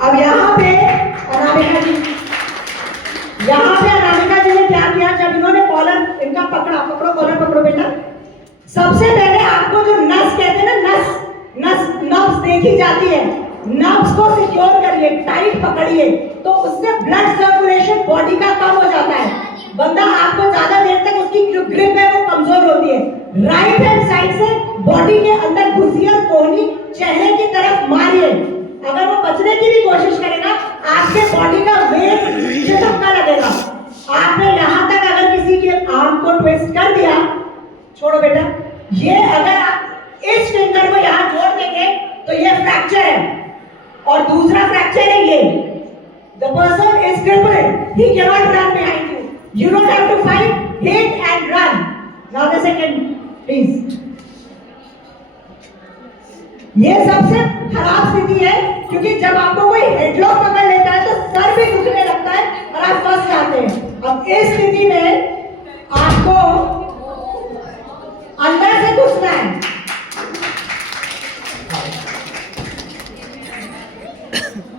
अब यहाँ पे अनामिका जी ने क्या किया, जब इन्होंने कॉलर इनका पकड़ा, पकड़ो कॉलर पकड़ो बेटा। सबसे पहले आपको जो नस कहते हैं ना, नब्स देखी जाती है, नब्स को सिक्योर करिए, टाइट पकड़िए, तो उससे ब्लड सर्कुलेशन बॉडी का कम हो जाता है। बंदा आपको ज्यादा देर तक उसकी जो ग्रिप है वो कमजोर होती है। राइट हैंड साइड से बॉडी के अंदर घुसिए और कोहनी चेहरे की तरफ मारिए। अगर वो बचने की भी कोशिश करेगा, आपके बॉडी का वेट झटका लगेगा। आपने यहाँ तक अगर किसी के आर्म को ट्विस्ट कर दिया, छोड़ो बेटा, ये अगर आप इस फिंगर को यहाँ जोड़ देंगे तो ये फ्रैक्चर है, और दूसरा फ्रैक्चर है ये, the person is crippled, he cannot run behind you, you don't have to fight, hit and run. Now the second, please. ये सबसे खराब स्थिति है, क्योंकि जब आपको कोई हेडलॉक पकड़ लेता है तो सर भी दुखने लगता है और आप फंस जाते हैं। अब इस स्थिति में आपको अंदर से घुसना है।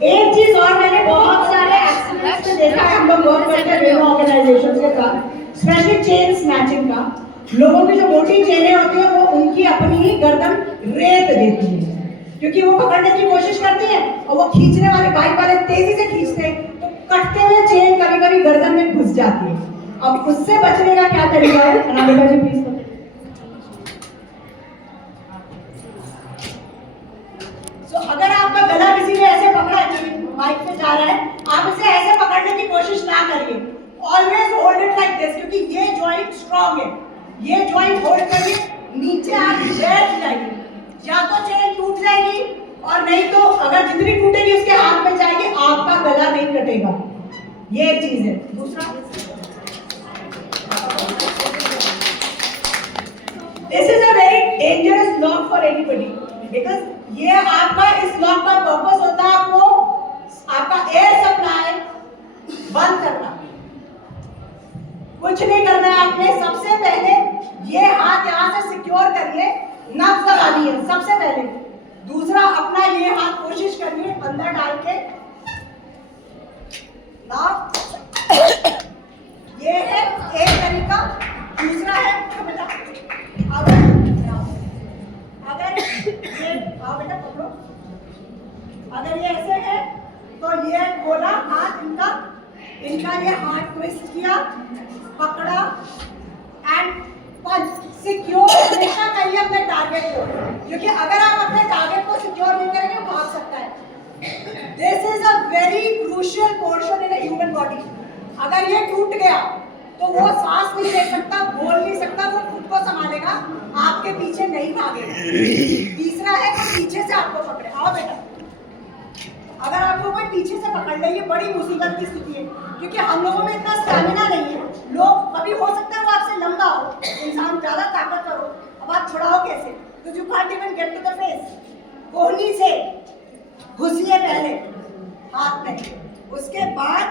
एक चीज और, मैंने बहुत सारे एक्सीडेंट्स में देखा है, हम लोग वर्क करते हैं ऑर्गेनाइजेशंस के साथ, स्पेशली चेन स्नैचिंग का। लोगों की जो मोटी चेनें होती है वो उनकी अपनी ही गर्दन रेत देती है, क्योंकि वो पकड़ने की कोशिश करती है और वो खींचने वाले, बाइक वाले तेजी से खींचते हैं तो कटते हुए चेन कभी कभी गर्दन में घुस जाती है। अब उससे बचने का क्या तरीका है, अनामिका जी प्लीज। अगर आपका गला किसी ने ऐसे पकड़ा है, बाइक पे जा रहा है, आप इसे ऐसे पकड़ने की कोशिश ना करिए। Always hold it like this, क्योंकि ये जॉइंट स्ट्रांग है। ये जॉइंट होल्ड करके नीचे आप बैठ जाएंगे, या तो चेन टूट जाएगी और नहीं तो अगर जितनी टूटेगी उसके हाथ में जाएगी, आपका गला नहीं कटेगा। ये एक चीज है। दूसरा, this is a very dangerous lock for anybody, because ये आपका, इस लॉक का पर्पस होता है आपको आपका एयर सप्लाई बंद करना। कुछ नहीं करना है आपने। सबसे पहले ये हाथ यहाँ से सिक्योर करिए, नब्ज लगानी है सबसे पहले। दूसरा, अपना ये हाथ कोशिश करिए अंदर डाल के, ये है एक तरीका। दूसरा है बेटा, अगर ये बेटा पकड़ो, अगर ये ऐसे है तो ये बोला हाथ इनका ये हाथ ट्विस्ट किया, पकड़ा एंड पंच। सिक्योर हमेशा करिए अपने टारगेट को, क्योंकि अगर आप अपने टारगेट को सिक्योर नहीं करेंगे भाग सकता है। This is a very crucial portion in a human body. अगर ये टूट गया तो वो सांस नहीं ले सकता, बोल नहीं सकता, वो खुद को संभालेगा, आपके पीछे नहीं भागेगा। तीसरा है कि पीछे से आपको पकड़े। आओ बेटा, अगर आपको कोई पीछे से पकड़ ले, ये बड़ी मुसीबत की स्थिति है, क्योंकि हम लोगों में इतना स्टैमिना नहीं है। लोग कभी हो सकता है वो आपसे लंबा हो, इंसान ज्यादा ताकतवर हो, अब आप छुड़ाओ कैसे? तो you can't even get to the face. कोहनी से घुसिए पहले हाथ में, उसके बाद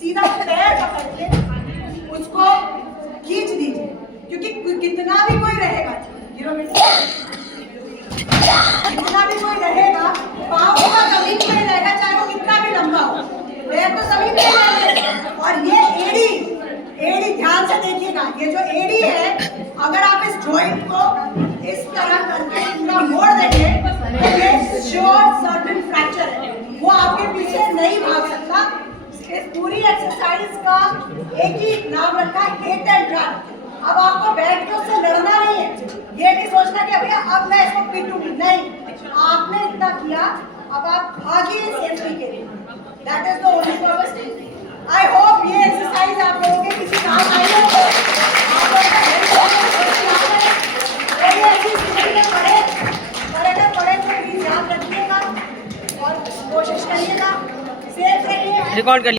सीधा पैर पकड़ के उसको खींच दीजिए, क्योंकि कितना भी कोई रहेगा, कितना भी कोई रहेगा, पाँव का जमीन पे रहेगा, चाहे वो कितना भी लंबा हो, पैर तो जमीन पे रहेगा। और ये एड़ी ध्यान से देखिएगा, ये जो एड़ी है, अगर आप इस जॉइंट को इस तरह करके पूरा मोड़ देंगे तो ये शॉर्ट सर्टेन फ्रैक्चर है, वो आपके पीछे नहीं भाग सकता। इस पूरी एक्सरसाइज का एक ही नाम रखा है, हिट एंड रन। अब आपको बैठ के उससे लड़ना नहीं है, ये नहीं सोचना कि भैया अब मैं इसको पीटूंगी, नहीं, आपने इतना किया, अब आप भागिए सेफ्टी के लिए। That is the only purpose. I hope ये एक्सरसाइज आप लोगों के किसी काम आई हो। आप लोगों का पड़े तो प्लीज याद रखिएगा और कोशिश करिएगा, सेफ रहिए। रिकॉर्ड कर